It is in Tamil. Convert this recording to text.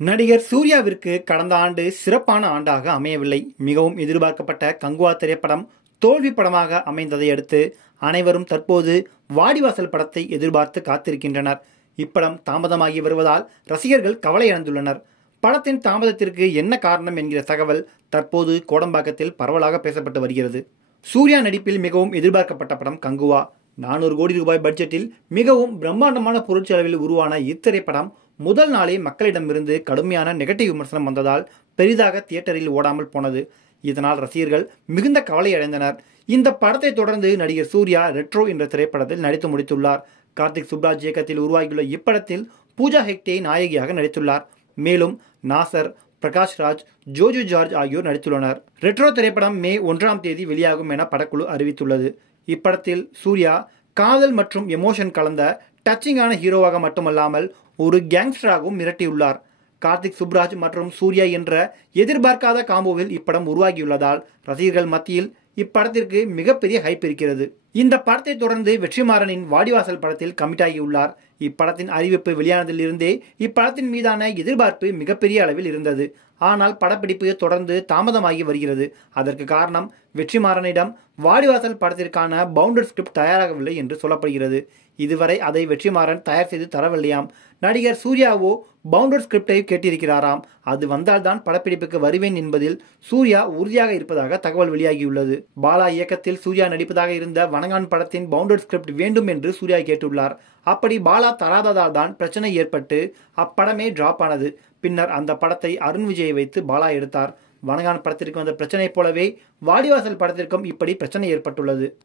நடிகர் சூர்யாவிற்கு கடந்த ஆண்டு சிறப்பான ஆண்டாக அமையவில்லை. மிகவும் எதிர்பார்க்கப்பட்ட கங்குவா திரைப்படம் தோல்வி படமாக அமைந்ததை அடுத்து அனைவரும் தற்போது வாடிவாசல் படத்தை எதிர்பார்த்து காத்திருக்கின்றனர். இப்படம் தாமதமாகி வருவதால் ரசிகர்கள் கவலையடைந்துள்ளனர். படத்தின் தாமதத்திற்கு என்ன காரணம் என்கிற தகவல் தற்போது கோடம்பாக்கத்தில் பரவலாக பேசப்பட்டு வருகிறது. சூர்யா நடிப்பில் மிகவும் எதிர்பார்க்கப்பட்ட படம் கங்குவா. 400 கோடி ரூபாய் பட்ஜெட்டில் மிகவும் பிரம்மாண்டமான பொருட்செலவில் உருவான இத்திரைப்படம் முதல் நாளே மக்களிடமிருந்து கடுமையான நெகட்டிவ் விமர்சனம் வந்ததால் பெரிதாக தியேட்டரில் ஓடாமல் போனது. இதனால் ரசிகர்கள் மிகுந்த கவலை அடைந்தனர். இந்த படத்தை தொடர்ந்து நடிகர் சூர்யா ரெட்ரோ என்ற திரைப்படத்தில் நடித்து முடித்துள்ளார். கார்த்திக் சுப்ராஜ் இயக்கத்தில் உருவாகியுள்ள இப்படத்தில் பூஜா ஹெக்டே நாயகியாக நடித்துள்ளார். மேலும் நாசர், பிரகாஷ் ராஜ், ஜோஜு ஜார்ஜ் ஆகியோர் நடித்துள்ளனர். ரெட்ரோ திரைப்படம் மே 1ஆம் தேதி வெளியாகும் என படக்குழு அறிவித்துள்ளது. இப்படத்தில் சூர்யா காதல் மற்றும் எமோஷன் கலந்த டச்சிங்கான ஹீரோவாக மட்டுமல்லாமல் ஒரு கேங்ஸ்டராகவும் மிரட்டியுள்ளார். கார்த்திக் சுப்ராஜ் மற்றும் சூர்யா என்ற எதிர்பார்க்காத காம்போவில் இப்படம் உருவாகியுள்ளதால் ரசிகர்கள் மத்தியில் இப்படத்திற்கு மிகப்பெரிய ஹைப் இருக்கிறது. இந்த படத்தை தொடர்ந்து வெற்றிமாறனின் வாடிவாசல் படத்தில் கமிட் ஆகியுள்ளார். இப்படத்தின் அறிவிப்பு வெளியானதில் இருந்தே இப்படத்தின் மீதான எதிர்பார்ப்பு மிகப்பெரிய அளவில் இருந்தது. ஆனால் படப்பிடிப்பு தொடர்ந்து தாமதமாகி வருகிறது. அதற்கு காரணம் வெற்றிமாறனிடம் வாடிவாசல் படத்திற்கான பவுண்டட் ஸ்கிரிப்ட் தயாராகவில்லை என்று சொல்லப்படுகிறது. இதுவரை அதை வெற்றிமாறன் தயார் செய்து தரவில்லையாம். நடிகர் சூர்யாவோ பவுண்டட் ஸ்கிரிப்டை கேட்டிருக்கிறாராம். அது வந்தால்தான் படப்பிடிப்புக்கு வருவேன் என்பதில் சூர்யா உறுதியாக இருப்பதாக தகவல் வெளியாகியுள்ளது. பாலா இயக்கத்தில் சூர்யா நடிப்பதாக இருந்த வணங்கான் படத்தின் பவுண்டட் ஸ்கிரிப்ட் வேண்டும் என்று சூர்யா கேட்டுள்ளார். அப்படி பாலா தராததால் தான் பிரச்சனை ஏற்பட்டு அப்படமே டிராப் ஆனது. பின்னர் அந்த படத்தை அருண் விஜயை வைத்து பாலா எடுத்தார். வணங்கான் படத்திற்கு வந்த பிரச்சனை போலவே வாடிவாசல் படத்திற்கும் இப்படி பிரச்சனை ஏற்பட்டுள்ளது.